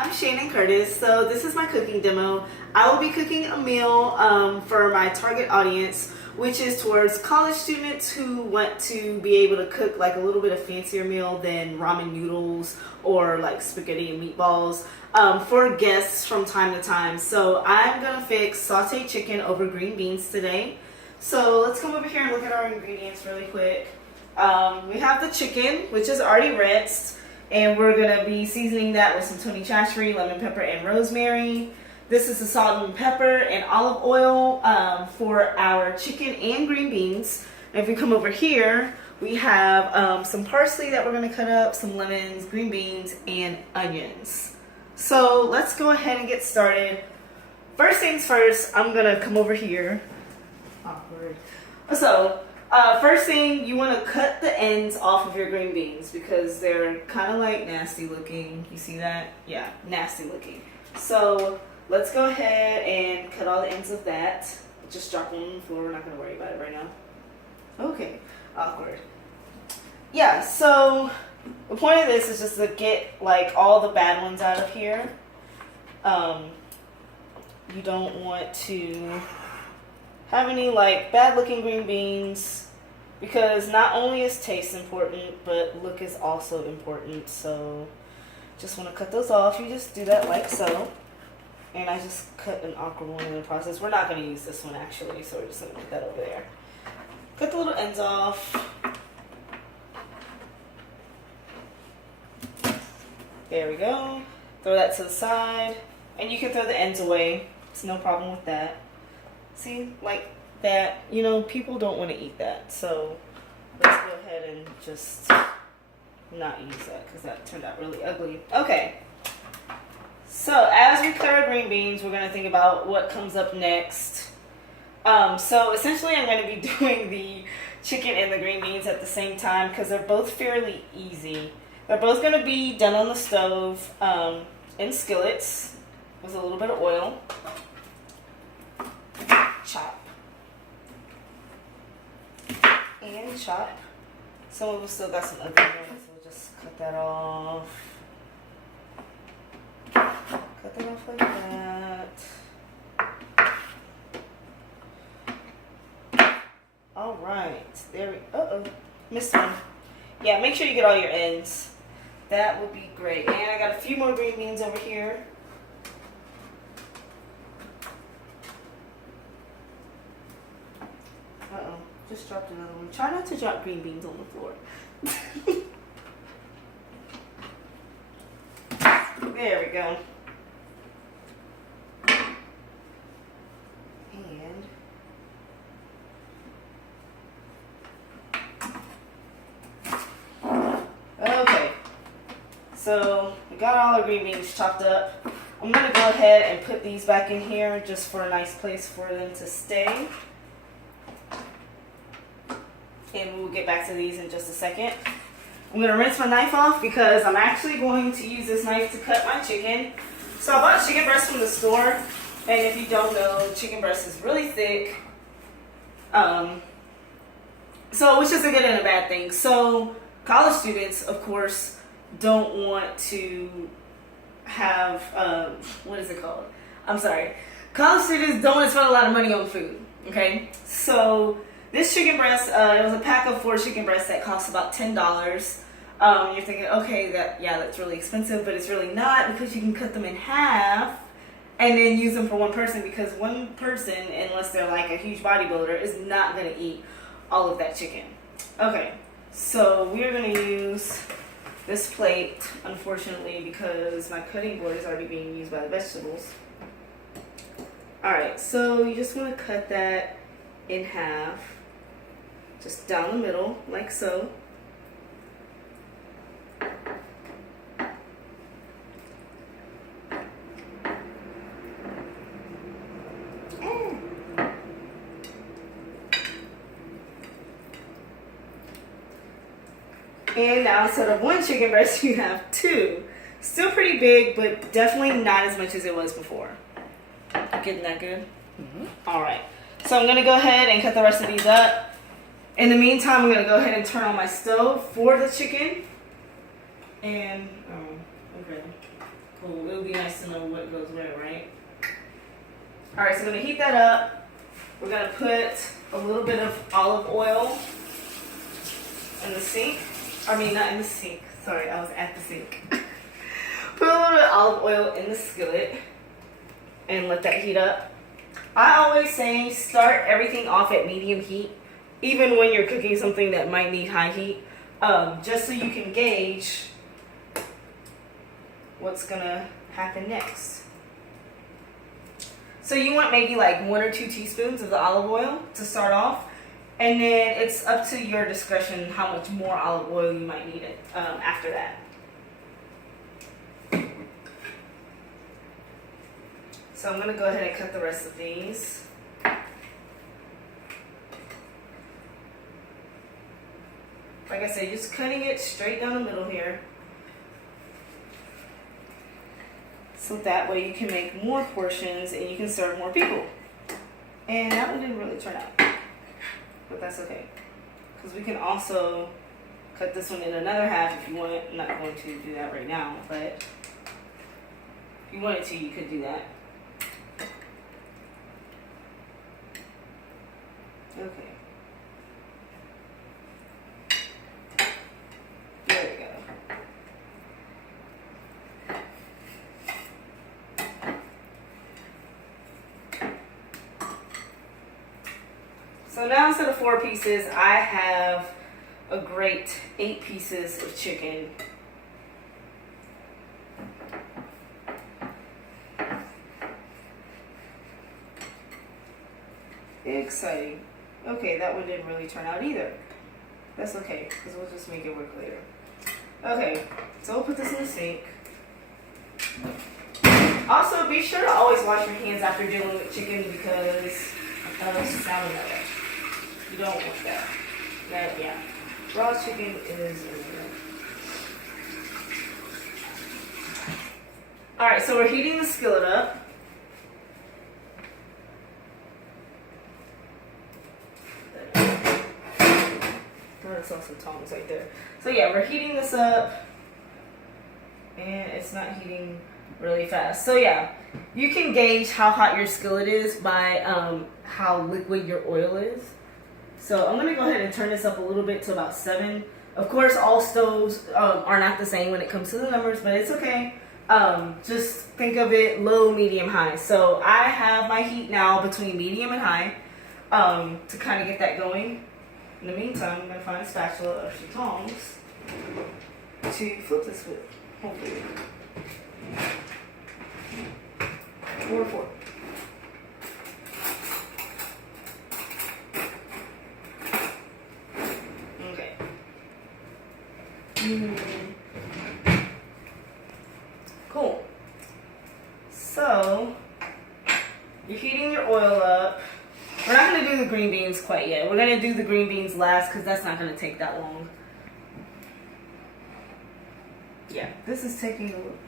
I'm Shannon Curtis. So this is my cooking demo. I will be cooking a meal for my target audience, which is towards college students who want to be able to cook like a little bit of fancier meal than ramen noodles or like spaghetti and meatballs for guests from time to time. So I'm gonna fix sauteed chicken over green beans today. So let's come over here and look at our ingredients really quick. We have the chicken, which is already rinsed. And we're going to be seasoning that with some Tony Chachery, lemon pepper, and rosemary. This is the salt and pepper and olive oil for our chicken and green beans. And if we come over here, we have some parsley that we're going to cut up, some lemons, green beans, and onions. So let's go ahead and get started. First things first, I'm going to come over here. Awkward. So, first thing, you want to cut the ends off of your green beans because they're kind of like nasty looking. You see that? Yeah, nasty looking. So let's go ahead and cut all the ends of that. Just drop them on the floor. We're not going to worry about it right now. Okay, awkward. Yeah, so the point of this is just to get like all the bad ones out of here. You don't want to have any like bad looking green beans because not only is taste important but look is also important. So just want to cut those off. You just do that like so, and I just cut an awkward one in the process. We're not going to use this one actually, so we're just going to put that over there. Cut the little ends off. There we go. Throw that to the side, and you can throw the ends away. It's no problem with that. See, like that, you know, people don't want to eat that. So let's go ahead and just not use that because that turned out really ugly. Okay. So as we cut our green beans, we're going to think about what comes up next. So essentially I'm going to be doing the chicken and the green beans at the same time because they're both fairly easy. They're both going to be done on the stove in skillets with a little bit of oil. Chop and chop. Some of them still got some ugly ones, so we'll just cut that off. Cut that off like that. Alright, there we missed one. Yeah, make sure you get all your ends. That would be great. And I got a few more green beans over here. Just dropped another one. Try not to drop green beans on the floor. There we go. And okay. So we got all our green beans chopped up. I'm gonna go ahead and put these back in here just for a nice place for them to stay. And we'll get back to these in just a second. I'm going to rinse my knife off because I'm actually going to use this knife to cut my chicken. So I bought chicken breast from the store. And if you don't know, chicken breast is really thick. So which is a good and a bad thing. So college students, of course, don't want to have, what is it called? I'm sorry. College students don't want to spend a lot of money on food. Okay? So this chicken breast, it was a pack of 4 chicken breasts that cost about $10. You're thinking, okay, that's really expensive, but it's really not because you can cut them in half and then use them for one person because one person, unless they're like a huge bodybuilder, is not going to eat all of that chicken. Okay, so we're going to use this plate, unfortunately, because my cutting board is already being used by the vegetables. Alright, so you just want to cut that in half. Just down the middle, like so. And now instead of 1 chicken breast, you have 2. Still pretty big, but definitely not as much as it was before. Getting that good? Mm-hmm. All right. So I'm going to go ahead and cut the rest of these up. In the meantime, I'm going to go ahead and turn on my stove for the chicken. And, okay. Cool. It would be nice to know what goes where, right? Alright, so I'm going to heat that up. We're going to put a little bit of olive oil in the sink. I mean, not in the sink. Sorry, I was at the sink. Put a little bit of olive oil in the skillet and let that heat up. I always say start everything off at medium heat, even when you're cooking something that might need high heat, just so you can gauge what's gonna happen next. So you want maybe like 1 or 2 teaspoons of the olive oil to start off, and then it's up to your discretion how much more olive oil you might need after that. So I'm gonna go ahead and cut the rest of these. Like I said, just cutting it straight down the middle here. So that way you can make more portions and you can serve more people. And that one didn't really turn out, but that's okay. Because we can also cut this one in another half if you want it. I'm not going to do that right now, but if you wanted to, you could do that. Okay. There we go. So now instead of 4 pieces, I have a great 8 pieces of chicken. Exciting. Okay, that one didn't really turn out either. That's okay, because we'll just make it work later. Okay, so we'll put this in the sink. Also, be sure to always wash your hands after dealing with chicken because of salmonella. You don't want that. Yeah. Raw chicken is illegal. Alright, so we're heating the skillet up. I saw some tongs right there. So yeah, we're heating this up, and it's not heating really fast. So yeah, you can gauge how hot your skillet is by how liquid your oil is. So I'm gonna go ahead and turn this up a little bit to about 7. Of course, all stoves are not the same when it comes to the numbers, but it's okay. Just think of it low, medium, high. So I have my heat now between medium and high to kind of get that going. In the meantime, I'm going to find a spatula or some tongs to flip this with, hopefully. Or a fork. Okay. Cool. So, you're heating your oil up. We're not going to do the green beans quite yet. We're going to do the green beans last because that's not going to take that long. Yeah, this is taking a little.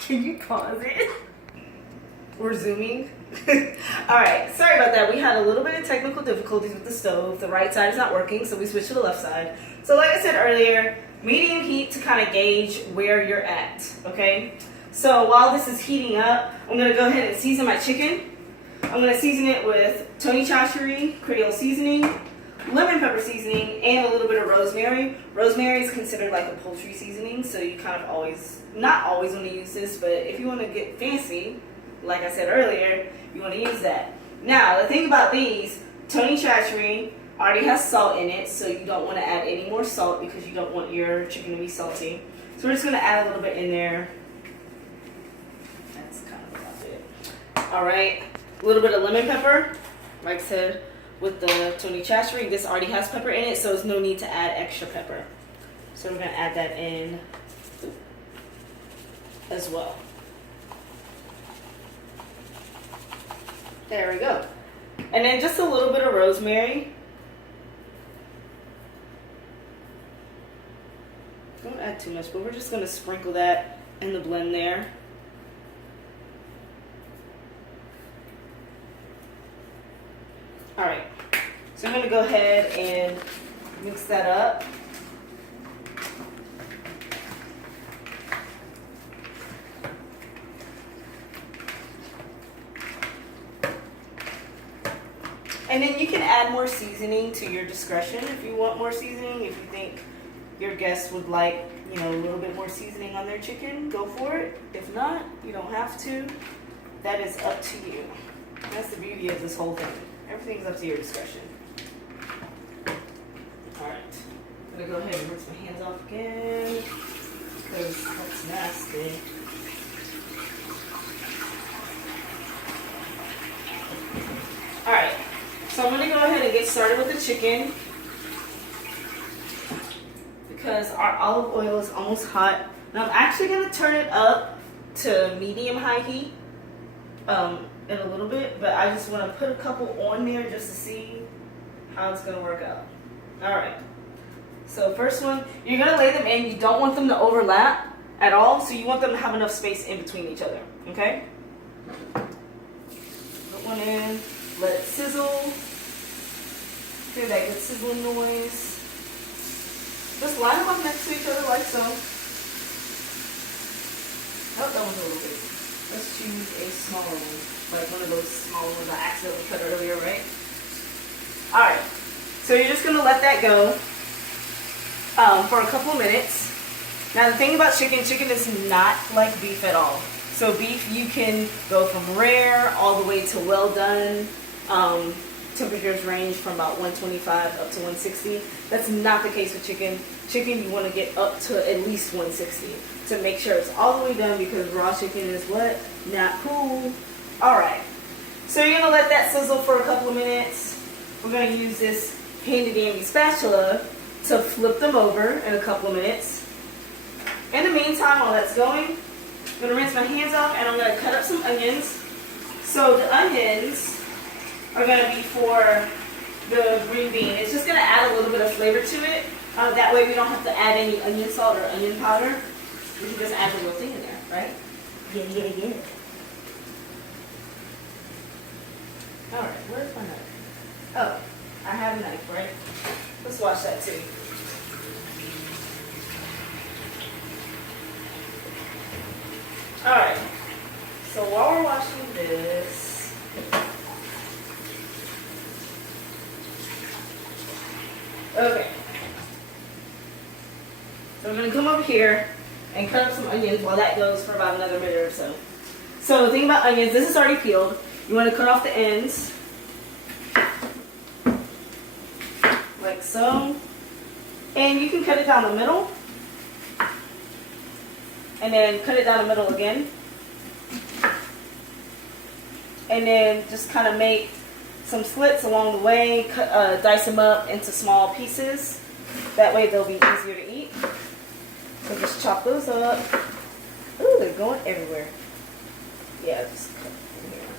Can you pause it? We're zooming. Alright, sorry about that. We had a little bit of technical difficulties with the stove. The right side is not working, so we switched to the left side. So like I said earlier, medium heat to kind of gauge where you're at, okay? So while this is heating up, I'm going to go ahead and season my chicken. I'm going to season it with Tony Chachery Creole seasoning, lemon pepper seasoning, and a little bit of rosemary. Rosemary is considered like a poultry seasoning, so you kind of always, not always want to use this, but if you want to get fancy, like I said earlier, you want to use that. Now, the thing about these, Tony Chachery already has salt in it, so you don't want to add any more salt because you don't want your chicken to be salty. So we're just going to add a little bit in there. Alright, a little bit of lemon pepper. Like I said, with the Tony Chachery, this already has pepper in it, so there's no need to add extra pepper. So we're going to add that in as well. There we go. And then just a little bit of rosemary. Don't add too much, but we're just going to sprinkle that in the blend there. Alright, so I'm going to go ahead and mix that up. And then you can add more seasoning to your discretion if you want more seasoning. If you think your guests would like, you know, a little bit more seasoning on their chicken, go for it. If not, you don't have to. That is up to you. That's the beauty of this whole thing. Everything's up to your discretion. Alright. I'm gonna go ahead and rinse my hands off again, because that's nasty. Alright. So I'm gonna go ahead and get started with the chicken, because our olive oil is almost hot. Now I'm actually going to turn it up to medium-high heat in a little bit, but I just want to put a couple on there just to see how it's going to work out. Alright, so first one, you're going to lay them in. You don't want them to overlap at all, so you want them to have enough space in between each other, okay? Put one in, let it sizzle. Hear that good sizzling noise. Just line them up next to each other like so. Oh, that one's a little big. Let's choose a smaller one. Like one of those small ones I accidentally cut earlier, right? Alright. So you're just going to let that go for a couple of minutes. Now the thing about chicken is not like beef at all. So beef, you can go from rare all the way to well done. Temperatures range from about 125 up to 160. That's not the case with chicken. Chicken, you want to get up to at least 160 to make sure it's all the way done, because raw chicken is what? Not cool. Alright. So you're going to let that sizzle for a couple of minutes. We're going to use this handy-dandy spatula to flip them over in a couple of minutes. In the meantime, while that's going, I'm going to rinse my hands off and I'm going to cut up some onions. So the onions are going to be for the green bean. It's just going to add a little bit of flavor to it. That way we don't have to add any onion salt or onion powder. We can just add the real thing in there, right? Yeah. Alright, where's my knife? Oh, I have a knife, right? Let's wash that too. Alright, so while we're washing this, okay. So we're going to come over here and cut up some onions while that goes for about another minute or so. So the thing about onions, this is already peeled. You want to cut off the ends. Like so. And you can cut it down the middle. And then cut it down the middle again. And then just kind of make some slits along the way, dice them up into small pieces. That way they'll be easier to eat. So just chop those up. Ooh, they're going everywhere. Yeah, just cut in here.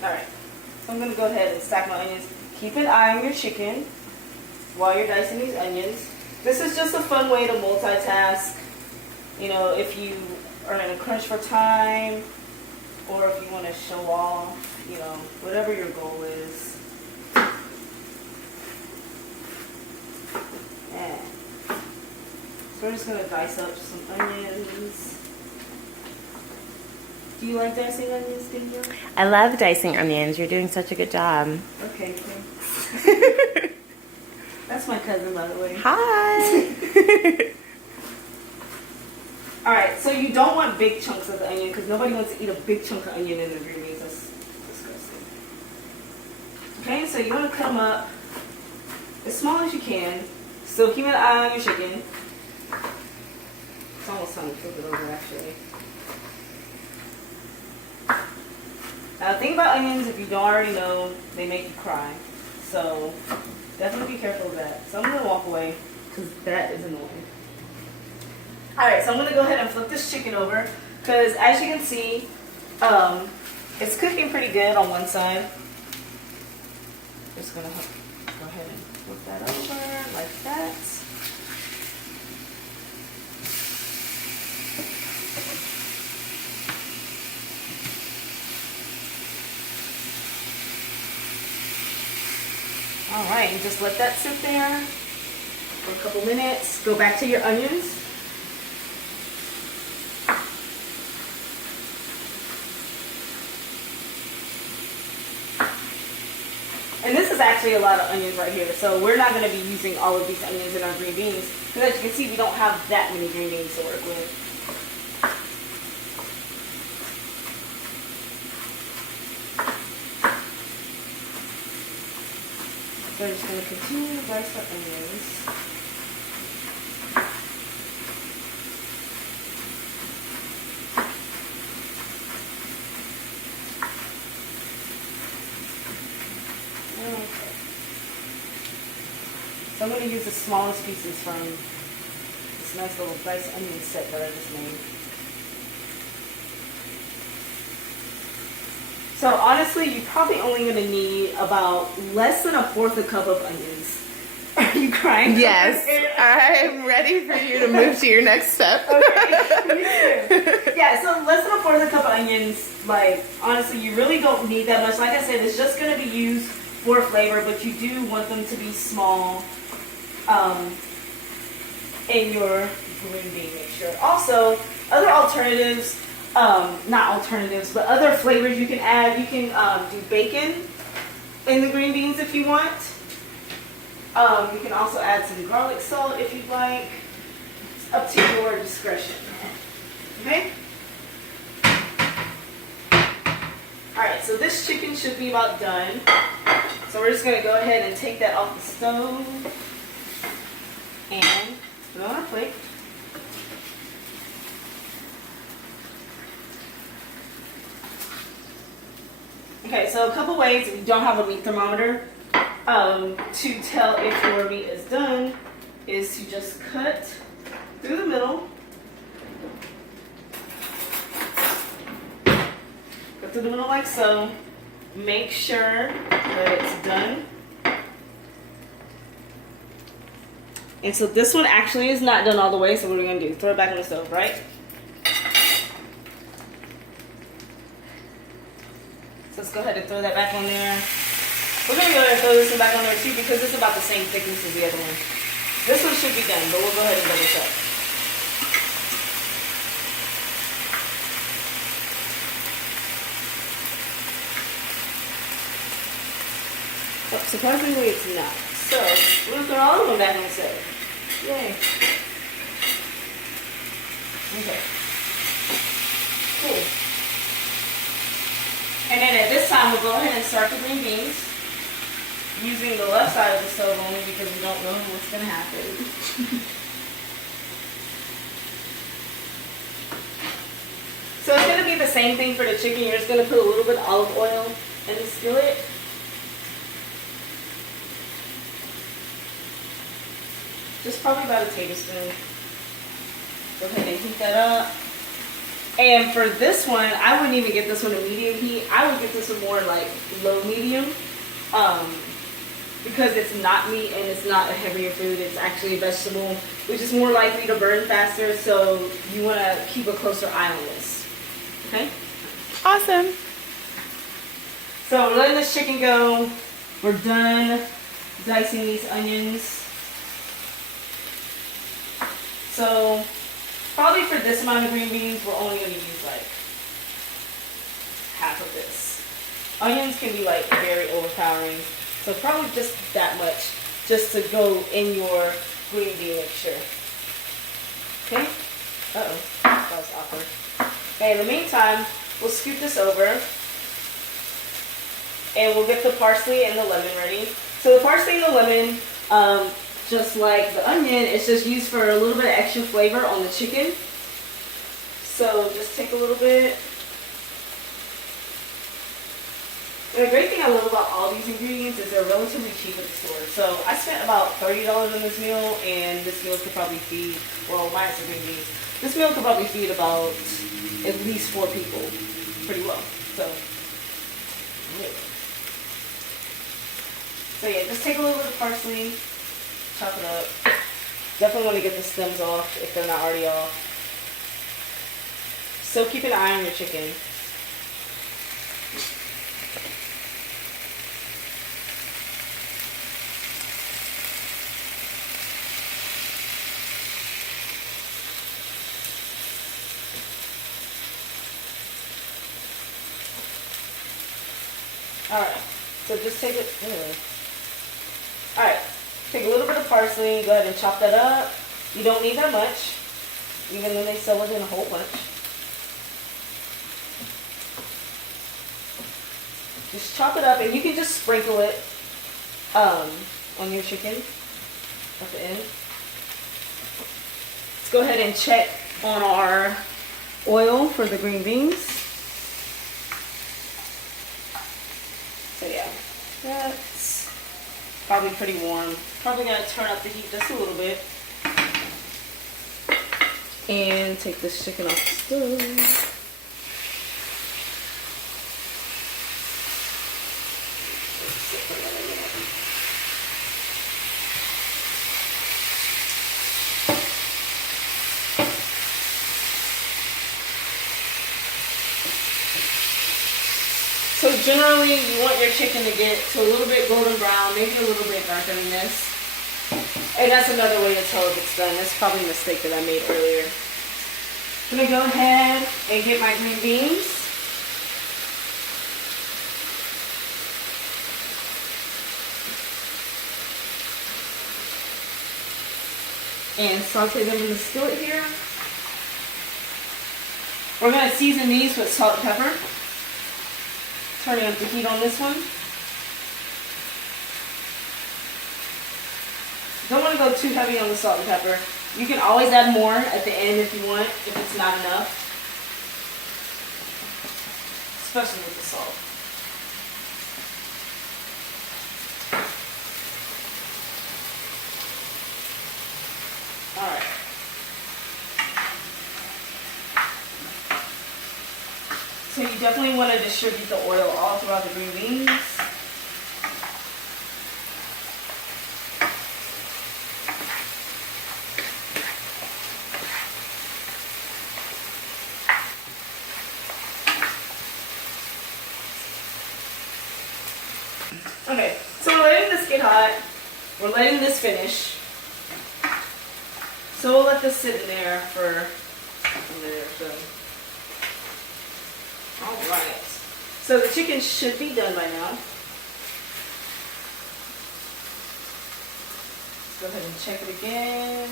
Alright, so I'm going to go ahead and stack my onions. Keep an eye on your chicken while you're dicing these onions. This is just a fun way to multitask. You know, if you are in a crunch for time, or if you want to show off, you know, whatever your goal is. Yeah. So we're just going to dice up some onions. Do you like dicing onions, Daniel? I love dicing onions. You're doing such a good job. Okay, thanks. That's my cousin, by the way. Hi! Alright, so you don't want big chunks of the onion, because nobody wants to eat a big chunk of onion in their green beans. That's disgusting. Okay, so you want to cut them up as small as you can. Still keep an eye on your chicken. It's almost time to flip it over, actually. Now, the thing about onions, if you don't already know, they make you cry. So, definitely be careful of that. So, I'm going to walk away, because that is annoying. Alright, so I'm going to go ahead and flip this chicken over, because as you can see, it's cooking pretty good on one side. Just going to go ahead and flip that over like that. Alright, and just let that sit there for a couple minutes. Go back to your onions. this is actually a lot of onions right here. So we're not going to be using all of these onions in our green beans. Because as you can see, we don't have that many green beans to work with. So I'm just going to continue to dice the onions. Okay. So I'm going to use the smallest pieces from this nice little diced onion set that I just made. So honestly, you're probably only going to need about less than 1/4 cup of onions. Are you crying? Yes, I'm ready for you to move to your next step. Okay. Yeah, so less than 1/4 cup of onions. Like, honestly, you really don't need that much. Like I said, it's just going to be used for flavor, but you do want them to be small in your green bean mixture. Also, other alternatives, not alternatives, but other flavors you can add. You can do bacon in the green beans if you want. You can also add some garlic salt if you'd like. It's up to your discretion. Okay? Alright, so this chicken should be about done. So we're just going to go ahead and take that off the stove and put it on our plate. Okay, so a couple ways if you don't have a meat thermometer to tell if your meat is done is to just cut through the middle. Cut through the middle like so. Make sure that it's done. And so this one actually is not done all the way, so what are we going to do? Throw it back on the stove, right? So let's go ahead and throw that back on there. We're going to go ahead and throw this one back on there too because it's about the same thickness as the other one. This one should be done, but we'll go ahead and double check. Oh, surprisingly, it's not. So, we're going to throw all of them back on the stove. Yay. Okay. Cool. And then at this time, we'll go ahead and start the green beans using the left side of the stove only because we don't know what's going to happen. So it's going to be the same thing for the chicken. You're just going to put a little bit of olive oil in the skillet. Just probably about a tablespoon. Go ahead and heat that up. And for this one, I wouldn't even get this one a medium heat. I would get this one more like low medium. Because it's not meat and it's not a heavier food. It's actually a vegetable, which is more likely to burn faster. So you want to keep a closer eye on this. Okay? Awesome. So we're letting this chicken go. We're done dicing these onions. So probably for this amount of green beans, we're only going to use like half of this. Onions can be like very overpowering. So probably just that much, just to go in your green bean mixture. Okay? Uh-oh, that was awkward. Okay, in the meantime, we'll scoop this over. And we'll get the parsley and the lemon ready. So the parsley and the lemon, just like the onion, it's just used for a little bit of extra flavor on the chicken. So just take a little bit. And the great thing I love about all these ingredients is they're relatively cheap at the store. So I spent about $30 on this meal, and this meal could probably feed, well, minus the green beans, this meal could probably feed about at least 4 people pretty well. So, yeah. So yeah, just take a little bit of parsley, chop it up. Definitely want to get the stems off if they're not already off. So keep an eye on your chicken. Alright, so just take it. parsley. Go ahead and chop that up. You don't need that much, even though they sell it in a whole bunch. Just chop it up, and you can just sprinkle it on your chicken at the end. Let's go ahead and check on our oil for the green beans. So yeah, that's probably pretty warm. Probably gonna turn up the heat just a little bit. And take this chicken off the stove. So generally, you want your chicken to get to a little bit golden brown, maybe a little bit darker than this. And that's another way to tell if it's done. That's probably a mistake that I made earlier. I'm gonna go ahead and get my green beans. And saute them in the skillet here. We're gonna season these with salt and pepper. Turning up the heat on this one. Don't want to go too heavy on the salt and pepper. You can always add more at the end if you want, if it's not enough. Especially with the salt. Alright. So you definitely want to distribute the oil all throughout the green beans. Okay, so we're letting this get hot. We're letting this finish. So we'll let this sit in there for a minute or so. Alright. So the chicken should be done by now. Let's go ahead and check it again.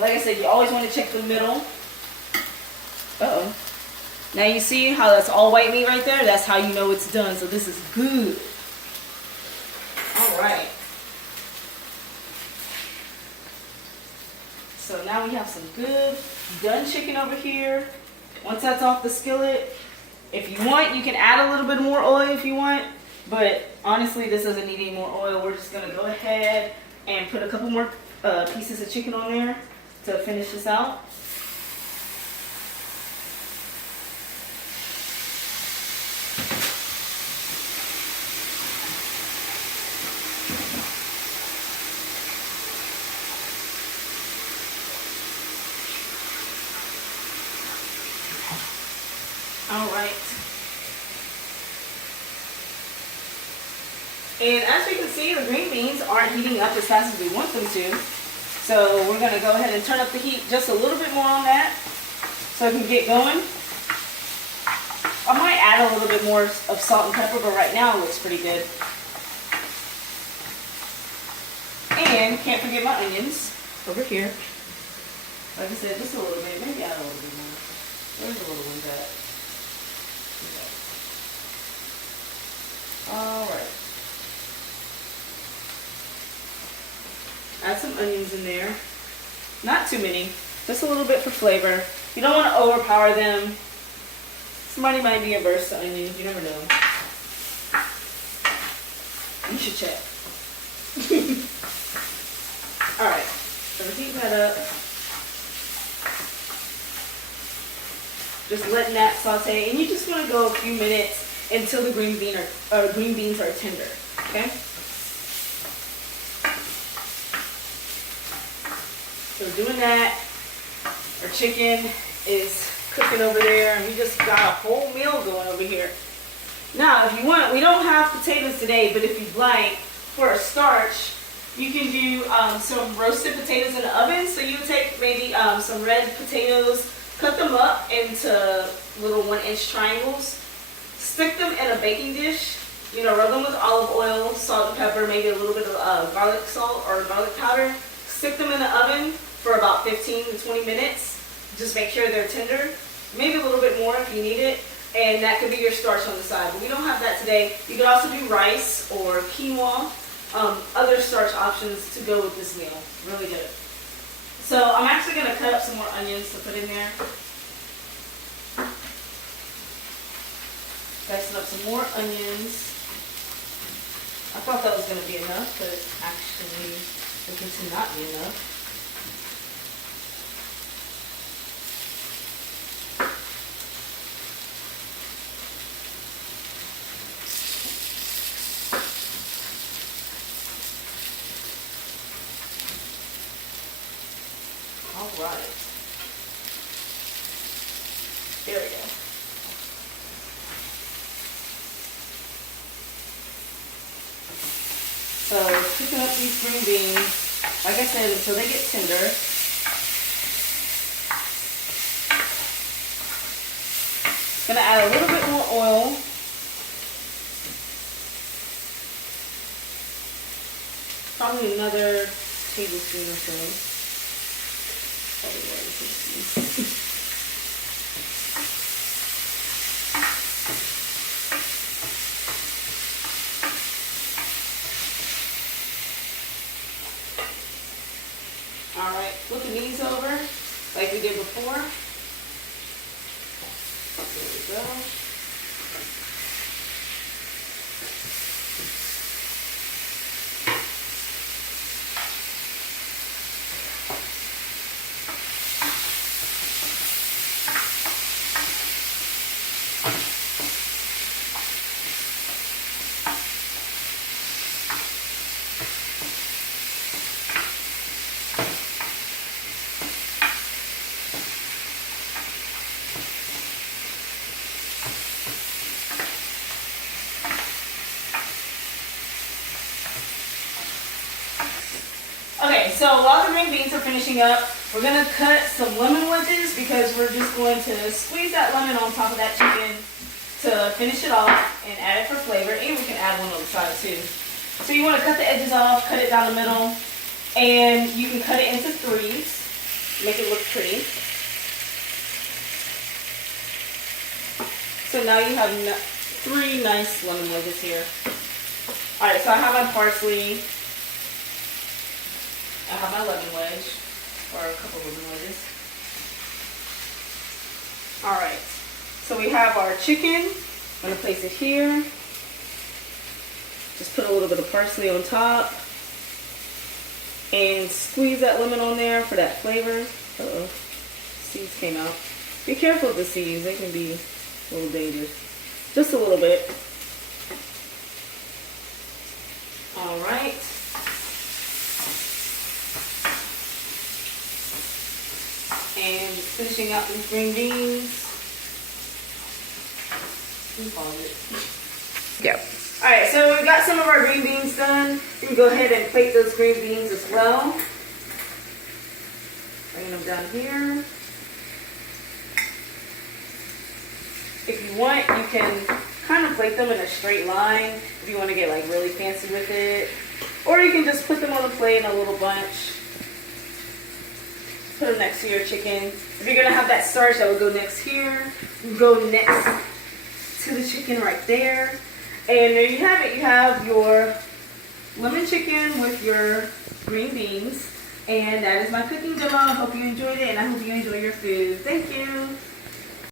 Like I said, you always want to check the middle. Uh-oh. Now you see how that's all white meat right there? That's how you know it's done. So this is good. Alright. So now we have some good done chicken over here. Once that's off the skillet, if you want, you can add a little bit more oil if you want. But honestly, this doesn't need any more oil. We're just going to go ahead and put a couple more pieces of chicken on there to finish this out. All right. And as you can see, the green beans aren't heating up as fast as we want them to. So we're going to go ahead and turn up the heat just a little bit more on that so it can get going. I might add a little bit more of salt and pepper, but right now it looks pretty good. And can't forget my onions over here. Like I said, just a little bit. Maybe add a little bit more. Where's the little ones at? Alright. Add some onions in there. Not too many. Just a little bit for flavor. You don't want to overpower them. Somebody might be averse to onions. You never know. You should check. Alright. So heat that up. Just letting that saute. And you just want to go a few minutes until the green beans are tender. Okay? So doing that, our chicken is cooking over there, and we just got a whole meal going over here. Now, if you want, we don't have potatoes today, but if you'd like, for a starch, you can do some roasted potatoes in the oven. So you take maybe some red potatoes, cut them up into little 1-inch triangles, stick them in a baking dish. rub them with olive oil, salt and pepper, maybe a little bit of garlic salt or garlic powder. Stick them in the oven for about 15 to 20 minutes. Just make sure they're tender. Maybe a little bit more if you need it. And that could be your starch on the side. But we don't have that today. You could also do rice or quinoa. Other starch options to go with this meal. Really good. So I'm actually going to cut up some more onions to put in there. Dicing up some more onions. I thought that was going to be enough, but it's actually looking to not be enough. All right. There we go. So cooking up these green beans, like I said, until they get tender. Gonna add a little bit more oil. Probably another tablespoon or so. Alright, flipping these over like we did before. There we go. Okay, so while the green beans are finishing up, we're going to cut some lemon wedges because we're just going to squeeze that lemon on top of that chicken to finish it off and add it for flavor, and we can add one on the side too. So you want to cut the edges off, cut it down the middle, and you can cut it into threes, make it look pretty. So now you have 3 nice lemon wedges here. Alright, so I have my parsley. I have my lemon wedge, or a couple of lemon wedges. Alright, so we have our chicken. I'm going to place it here. Just put a little bit of parsley on top. And squeeze that lemon on there for that flavor. Uh-oh, seeds came out. Be careful with the seeds, they can be a little dangerous. Just a little bit. Alright. And finishing out these green beans. Yep. Alright, so we've got some of our green beans done. You can go ahead and plate those green beans as well. Bringing them down here. If you want, you can kind of plate them in a straight line if you want to get like really fancy with it. Or you can just put them on a plate in a little bunch. Put them next to your chicken. If you're going to have that starch, that would go next here. Go next to the chicken right there. And there you have it. You have your lemon chicken with your green beans. And that is my cooking demo. I hope you enjoyed it, and I hope you enjoy your food. Thank you.